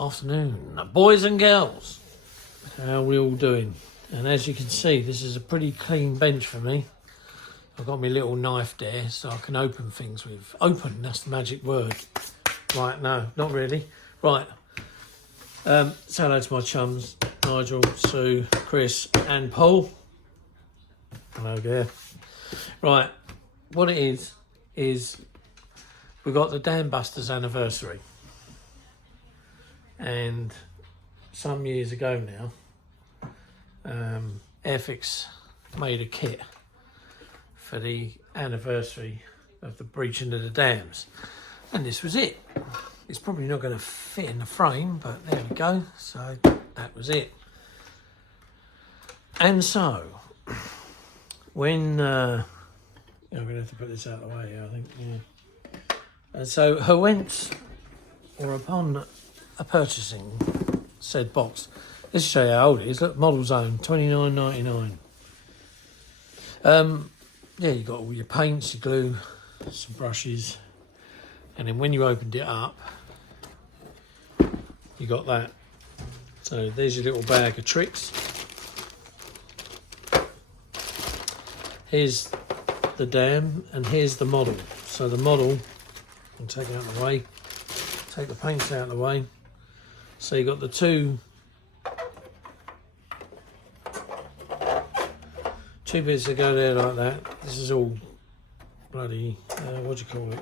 Afternoon, boys and girls. How are we all doing? And as you can see, this is a pretty clean bench for me. I've got my little knife there so I can open things with. Open, that's the magic word. Right, no, not really. Right. Say hello to my chums, Nigel, Sue, Chris and Paul. Hello there. Right, what it is we've got the Dam Busters anniversary. And some years ago now, Airfix made a kit for the anniversary of the breaching of the dams. And this was it. It's probably not going to fit in the frame, but there we go. So that was it. And so, when I'm going to have to put this out of the way, I think, yeah. And so, upon purchasing said box, let's show you how old it is. Look, model zone, $29.99. Yeah, you got all your paints, your glue, some brushes, and then when you opened it up, you got that. So there's your little bag of tricks. Here's the dam, and here's the model. So the model, I'll take it out of the way, take the paints out of the way. So you got the two bits that go there like that. This is all bloody, what do you call it?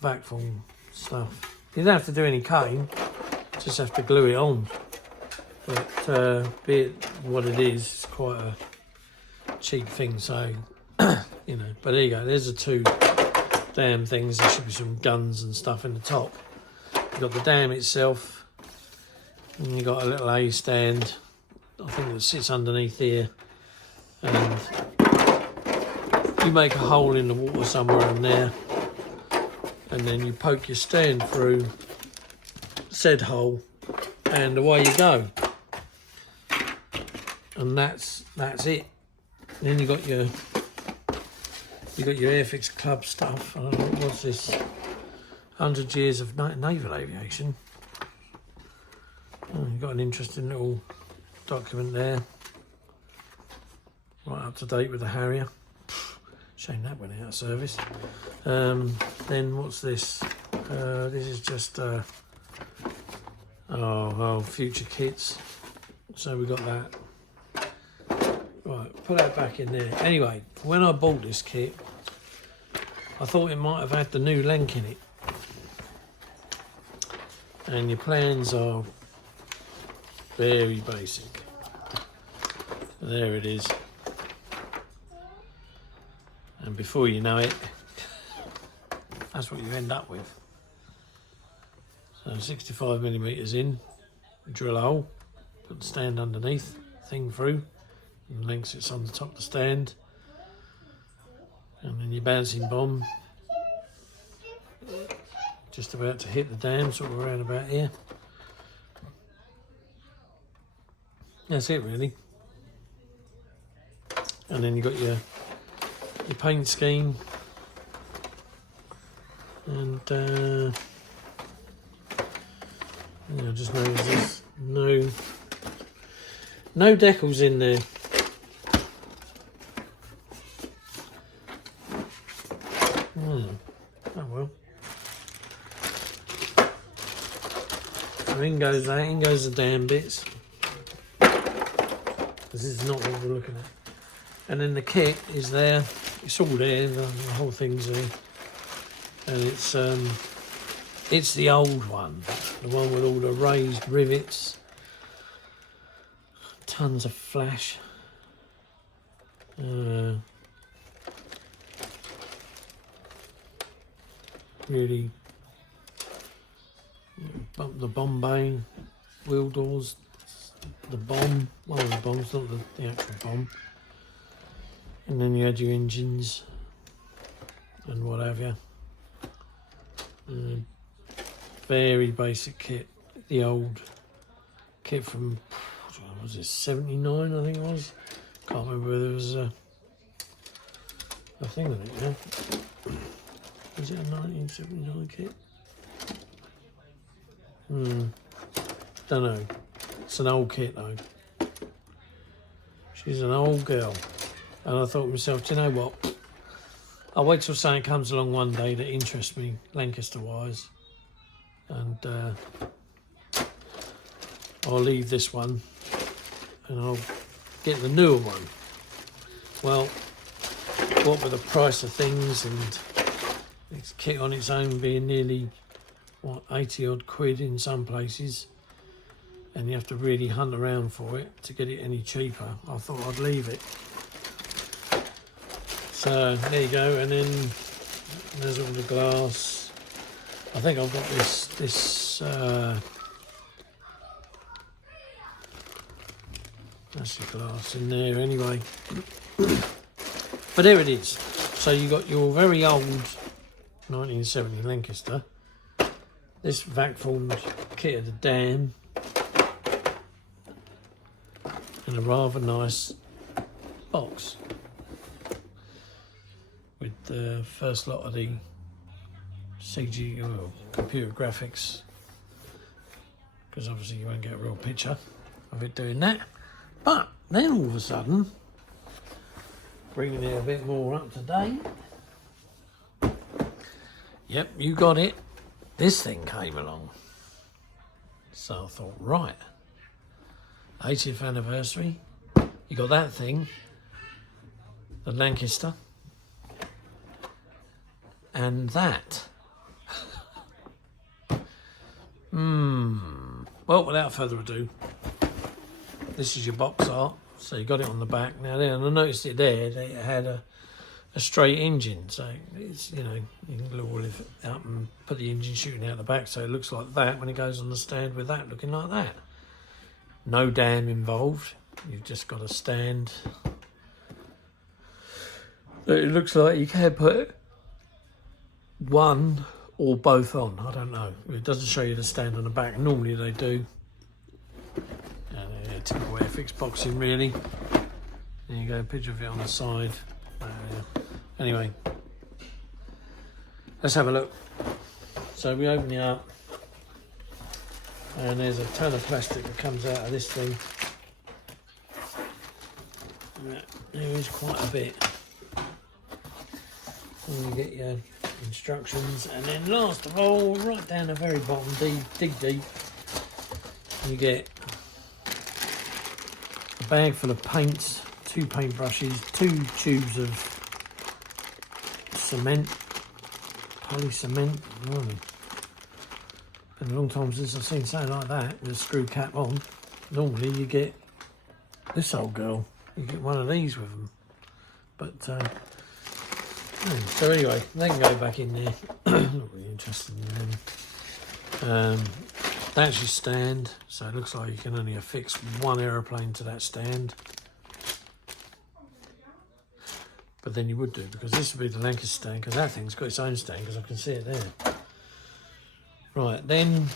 Vacuum stuff. You don't have to do any cutting, just have to glue it on. But be it what it is, it's quite a cheap thing, so, you know. But there you go, there's the two dam things. There should be some guns and stuff in the top. You've got the dam itself, and you've got a little A stand, I think, that sits underneath here, and you make a hole in the water somewhere in there, and then you poke your stand through said hole, and away you go. And that's it. And then you got your Airfix club stuff. I don't know, what's this? 100 years of naval aviation. Oh, you've got an interesting little document there. Right up to date with the Harrier. Shame that went out of service. Then what's this? This is just future kits. So we got that. Right, put that back in there. Anyway, when I bought this kit, I thought it might have had the new Lanc in it. And your plans are very basic. There it is. And before you know it, that's what you end up with. So 65mm in, drill a hole, put the stand underneath, thing through, and Lanc sits on the top of the stand. And then your bouncing bomb, just about to hit the dam, sort of around about here. That's it really. And then you've got your paint scheme, and I just noticed there's no decals in there. Oh well. So in goes that, in goes the damn bits. This is not what we're looking at. And then the kit is there. It's all there. The whole thing's there. And it's the old one, the one with all the raised rivets, tons of flash. Really, the Bombay wheel doors, the bomb, one of the bombs, not the actual bomb. And then you had your engines and what have you. Very basic kit, the old kit from, what was it, 79 I think it was. Can't remember whether it was a thing on it, yeah. Was it a 1979 kit? Don't know. It's an old kit though. She's an old girl. And I thought to myself, do you know what? I'll wait till something comes along one day that interests me, Lancaster wise. And I'll leave this one and I'll get the newer one. Well, what with the price of things and this kit on its own being nearly, what, 80 odd quid in some places, and you have to really hunt around for it to get it any cheaper, I thought I'd leave it. So there you go, and then there's all the glass. I think I've got this that's the glass in there anyway. But there it is. So you got your very old 1970 Lancaster, this vac formed kit of the dam, and a rather nice box with the first lot of the CG or computer graphics, because obviously you won't get a real picture of it doing that. But then all of a sudden, bringing it a bit more up to date, yep, you got it, this thing came along. So I thought, right, 80th anniversary, you got that thing, the Lancaster, and that. Well, without further ado, this is your box art. So you got it on the back. Now then, I noticed it there, that it had a straight engine. So it's, you know, you can level it out and put the engine shooting out the back. So it looks like that when it goes on the stand with that looking like that. No dam involved. You've just got a stand that it looks like you can put one or both on. I don't know. It doesn't show you the stand on the back. Normally they do. Typical Airfix boxing, really. There you go, a picture of it on the side. Anyway, let's have a look. So we open it up, and there's a ton of plastic that comes out of this thing. There is quite a bit. And you get your instructions, and then last of all, right down the very bottom, dig deep, you get a bag full of paints, 2 paint brushes, 2 tubes of cement, poly cement. Been a long time since I've seen something like that with a screw cap on. Normally you get this old girl, you get one of these with them. But so anyway, they can go back in there. Not really interested in them. That's your stand, so it looks like you can only affix one aeroplane to that stand. But then you would do, because this would be the Lancaster stand, because that thing's got its own stand, because I can see it there. Right, then,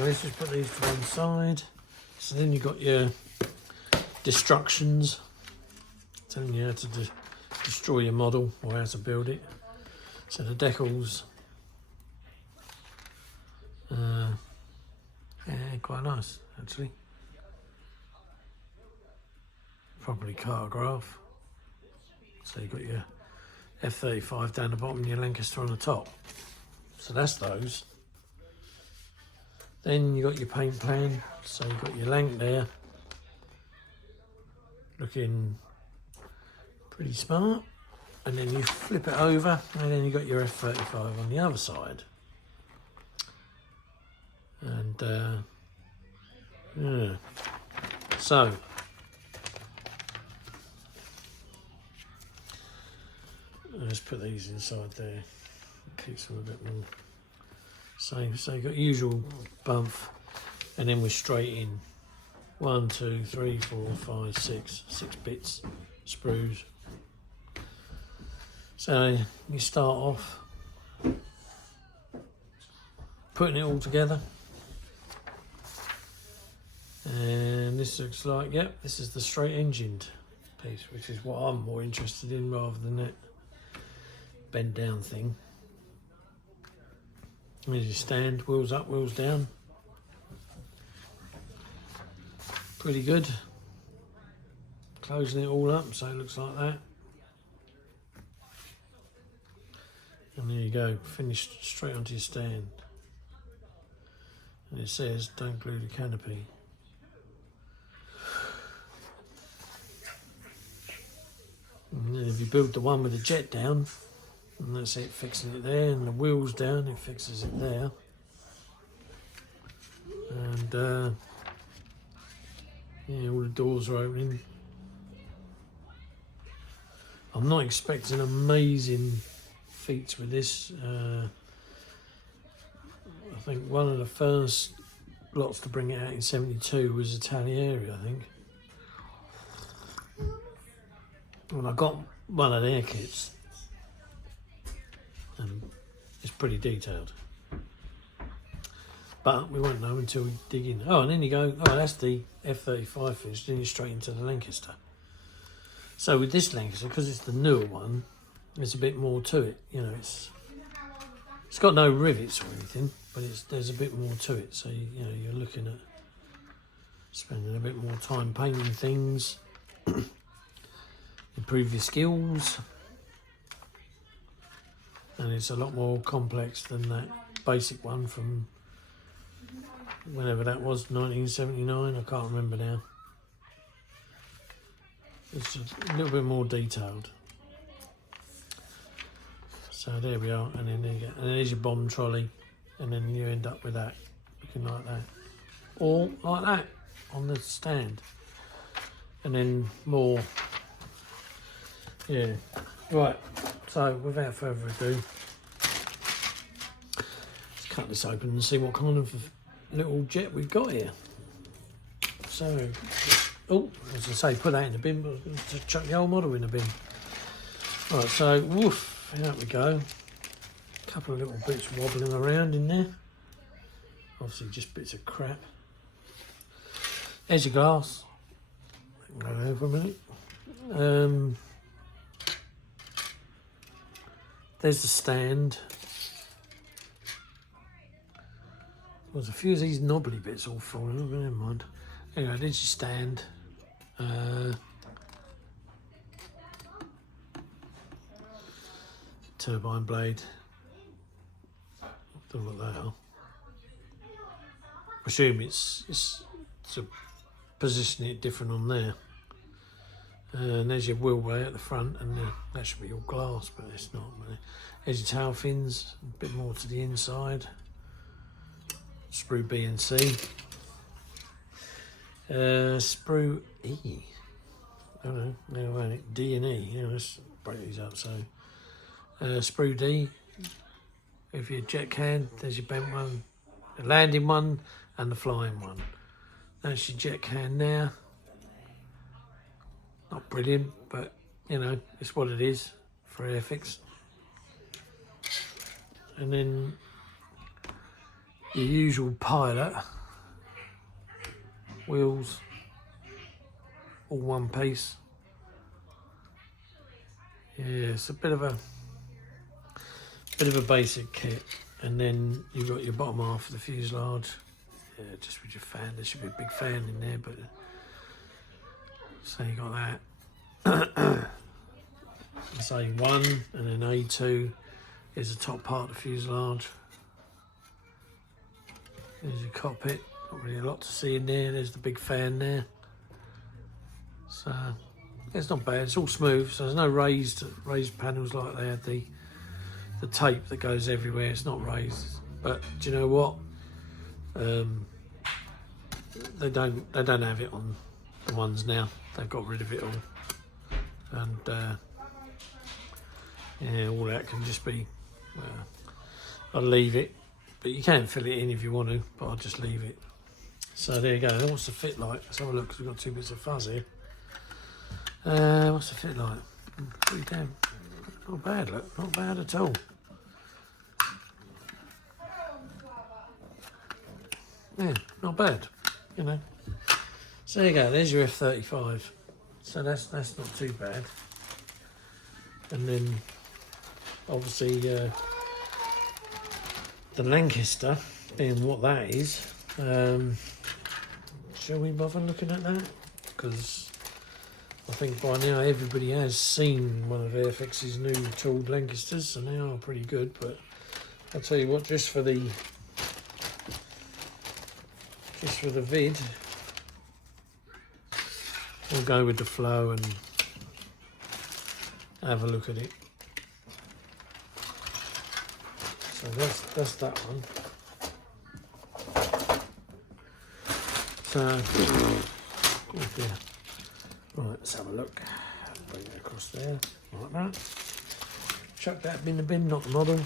let's just put these to one side. So then you've got your destructions, telling you how to destroy your model or how to build it. So the decals, yeah, quite nice actually. Probably cartograph. So you've got your F-35 down the bottom and your Lancaster on the top. So that's those. Then you got your paint plan. So you've got your Lanc there, looking pretty smart. And then you flip it over, and then you got your F-35 on the other side. And yeah, so let's put these inside there. Keeps them a bit more safe. So you've got usual bump, and then we're straight in. 1, 2, 3, 4, 5, 6 bits, sprues. So you start off putting it all together, and this looks like, yep, this is the straight engined piece, which is what I'm more interested in rather than that bend down thing. There's your stand, wheels up, wheels down, pretty good. Closing it all up, so it looks like that. And there you go, finished straight onto your stand. And it says, don't glue the canopy. And then if you build the one with the jet down, and that's it, fixing it there, and the wheels down, it fixes it there. And yeah, all the doors are opening. I'm not expecting amazing feats with this. I think one of the first lots to bring it out in 72 was Italieri, I think. When I got one of their kits, and it's pretty detailed. But we won't know until we dig in. Oh, and then you go, oh, that's the F-35 finish, then you're straight into the Lancaster. So with this Lancaster, because it's the newer one, there's a bit more to it. You know, it's got no rivets or anything, but there's a bit more to it. So you know, you're looking at spending a bit more time painting things, improve your skills, and it's a lot more complex than that basic one from whenever that was, 1979. I can't remember now. It's just a little bit more detailed. So there we are, and then there you go. And then there's your bomb trolley, and then you end up with that, looking like that, or like that on the stand, and then more. Yeah, right. So without further ado, let's cut this open and see what kind of little jet we've got here. So, oh, as I say, put that in the bin, but just chuck the old model in the bin. Right, so woof, out we go. A couple of little bits wobbling around in there. Obviously, just bits of crap. There's your glass. Go there for a minute. There's the stand. There's a few of these knobbly bits all falling off, but never mind. Anyway, there's your stand. Turbine blade. Don't know what they are. I assume it's to position it different on there. And there's your wheelway at the front, and that should be all glass, but it's not. There's your tail fins, a bit more to the inside. Sprue B and C. Sprue E. I don't know, D and E. Yeah, let's break these up. So, sprue D. If your jet can, there's your bent one, the landing one, and the flying one. That's your jet can there. Not brilliant, but you know, it's what it is for Airfix. And then your usual pilot wheels, all one piece. Yeah, it's a bit of a basic kit. And then you've got your bottom half of the fuselage. Yeah, just with your fan. There should be a big fan in there, but so you got that. It's A1, and then A2 is the top part of the fuselage. There's your cockpit. Not really a lot to see in there. There's the big fan there. So it's not bad. It's all smooth. So there's no raised panels like they had the tape that goes everywhere. It's not raised. But do you know what? They don't have it on the ones now. They've got rid of it all, and yeah, all that can just be. I'll leave it, but you can fill it in if you want to. But I'll just leave it. So there you go. What's the fit like? Let's have a look, because we've got two bits of fuzz here. What's the fit like? Pretty damn. Not bad. Look, not bad at all. Yeah, not bad. You know. So there you go. There's your F-35. So that's not too bad. And then obviously the Lancaster, being what that is, shall we bother looking at that? Because I think by now everybody has seen one of Airfix's new tooled Lancasters, and they are pretty good. But I'll tell you what, just for the vid, we'll go with the flow and have a look at it. So that's that one. So, oh dear. Right, let's have a look. Bring it across there, like that. Chuck that in the bin, not the model.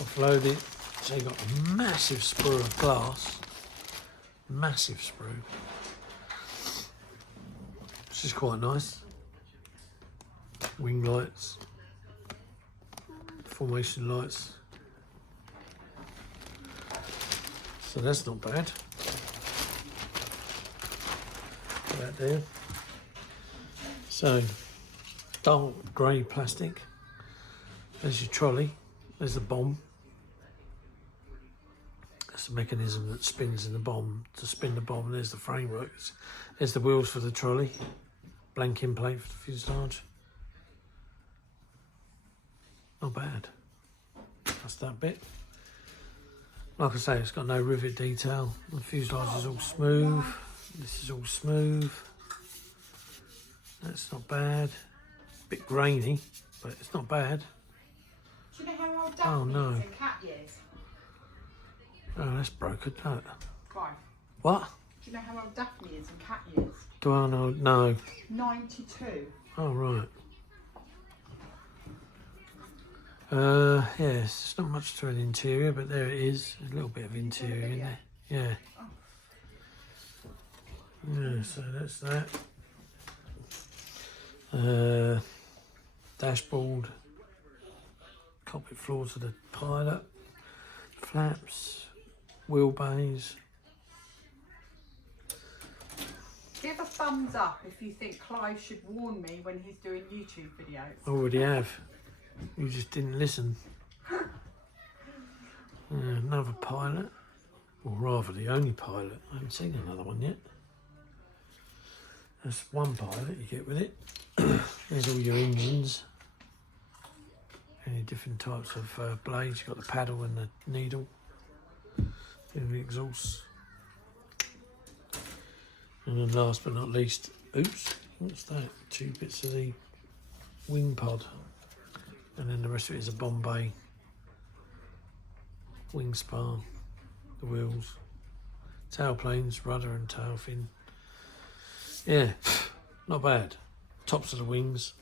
Offload it. So you've got a massive sprue of glass. Massive sprue. Which is quite nice. Wing lights. Formation lights. So that's not bad. Put that there. So dark grey plastic. There's your trolley. There's the bomb. That's the mechanism that spins in the bomb to spin the bomb. And there's the framework. There's the wheels for the trolley. Blanking plate for the fuselage. Not bad. That's that bit. Like I say, it's got no rivet detail. The fuselage is all smooth. This is all smooth. That's not bad. Bit grainy, but it's not bad. Do you know how old Daphne is in cat years? Oh, that's broken, look. Right. What? Do you know how old Daphne is in cat years? Do I know? No. 92. Oh, right. Yes, it's not much to an interior, but there it is. A little bit of interior in there. Yeah. Yeah, so that's that. Dashboard. Cockpit floor to the pilot. Flaps. Wheelbase. Give a thumbs up if you think Clive should warn me when he's doing YouTube videos. I already have. You just didn't listen. Another pilot. Or rather, the only pilot. I haven't seen another one yet. That's one pilot you get with it. There's all your engines. Any different types of blades. You've got the paddle and the needle. And the exhaust. And then last but not least, oops, what's that? 2 bits of the wing pod. And then the rest of it is a Bombay wing spar, the wheels, tail planes, rudder and tail fin. Yeah, not bad. Tops of the wings.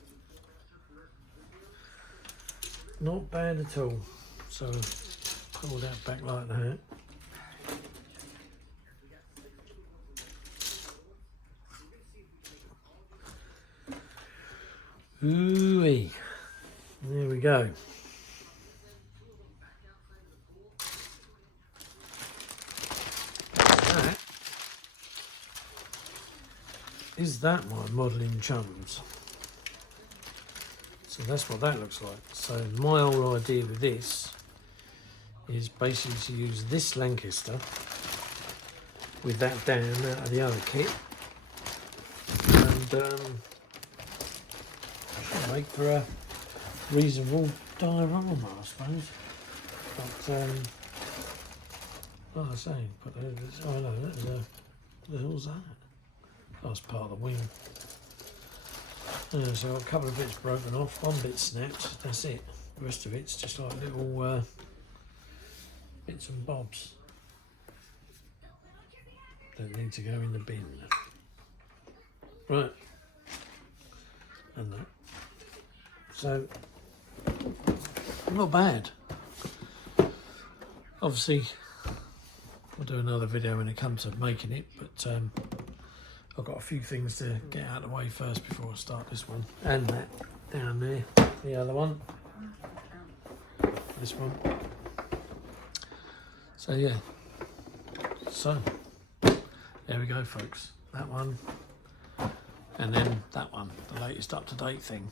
Not bad at all. So pull that back like that. Ooh-wee. There we go. That is that my modelling chums. So that's what that looks like. So my whole idea with this is basically to use this Lancaster with that down out of the other kit, and should make for a reasonable diorama, I suppose. But like I say, but oh no, that was what the hell's that? That was part of the wing. So a couple of bits broken off, one bit snapped, that's it. The rest of it's just like little bits and bobs that need to go in the bin. Right, and that. So, not bad. Obviously, I'll do another video when it comes to making it, but I've got a few things to get out of the way first before I start this one. And that down there, the other one. This one. So yeah. So, there we go folks. That one. And then that one, the latest up-to-date thing.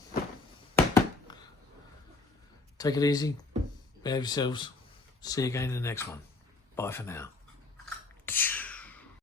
Take it easy, behave yourselves, see you again in the next one. Bye for now.